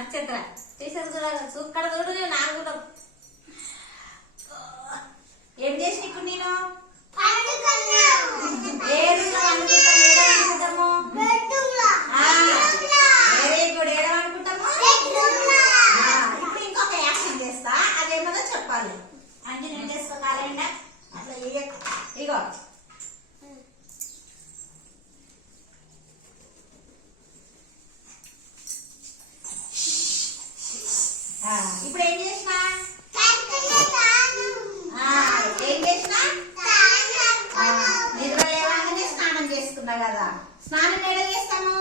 నక్షత్ర టీచర్ చూడాలి ఇక్కడ చూడు నాకు కూడా ఏం చేసి ఇప్పుడు నేను వెరీ గుడ్ ఏడవనుకుంటాము ఇప్పుడు ఇంకొక యాక్షన్ చేస్తా అదేమో చెప్పాలి అంటే నేను చేసుకోవాలండి అట్లా ఇగో ఇప్పుడు ఏం చేసినా నిద్ర లేవాగానే స్నానం చేసుకున్నా కదా స్నానం ఏడ చేస్తాము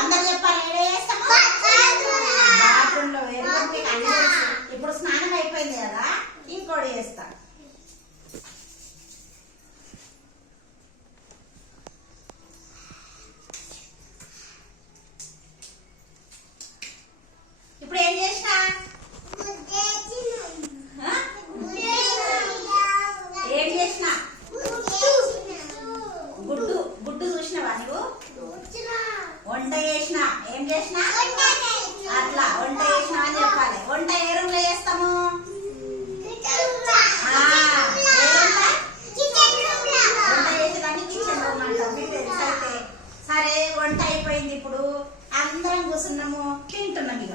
అందరు చెప్పాలి ఏడ చేస్తాము బాత్రూమ్ లో ఇప్పుడు స్నానం అయిపోయింది కదా ఇంకోటి చేస్తా ఇప్పుడు ఏం చేసినా ఏం చేసినా గుడ్డు చూసినావా నువ్వు వంట చేసినా ఏం చేసినా అట్లా వంట చేసినా అని చెప్పాలి వంట ఏ రూమ్ లో చేస్తాము వంట చేసేదాన్ని కిచెన్ రూమ్ అంటాం మీకు తెలుసైతే సరే వంట అయిపోయింది ఇప్పుడు అందరం కూర్చున్నాము తింటున్నాం ఇక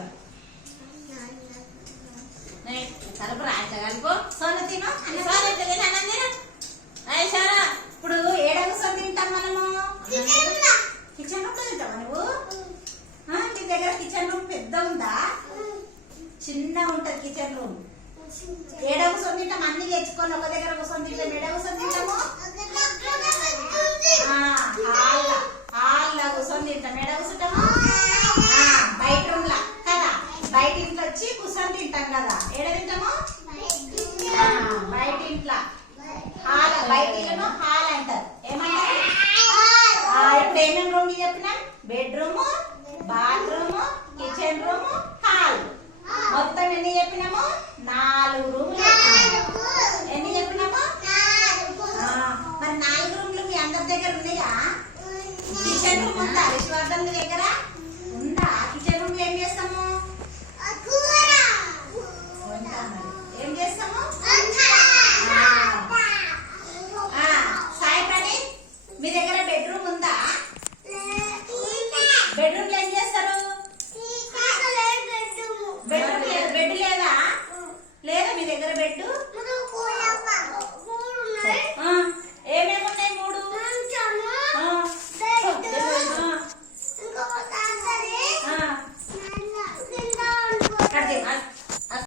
కలుపు రాజా కలుపు సోన తిను ఇప్పుడు ఏడ కూర్చొని తింటాం మనము కిచెన్ రూమ్ లో తింటావా నువ్వు నీ దగ్గర కిచెన్ రూమ్ పెద్ద ఉందా చిన్న ఉంటది కిచెన్ రూమ్ ఏడ కూర్చొని తింటాం అన్ని తెచ్చుకొని ఒక దగ్గర కూర్చొని తింటాం ఏడ కూర్చొని తింటాము హాల్లో కూర్చొని తింటాం ఏడ కూర్చుంటాము బయట రూమ్ లా కదా బయట ఇంట్లో వచ్చి కూర్చొని తింటాం కదా ఏడ తింటాము బయట ఇంట్లో హాల్ బయట ఇల్లును హాల్ అంటారు ఏమంటారు ఇప్పుడు ఏమేమి రూమ్ చెప్పినాం bedroom bathroom kitchen room hall మొత్తం ఎన్ని చెప్పినాము 4 రూములు ఎన్ని చెప్పినాము మరి 4 రూములు మీ అందరి దగ్గర ఉన్నాయా కిచెన్ రూమ్ ఉందా విశ్వార్థ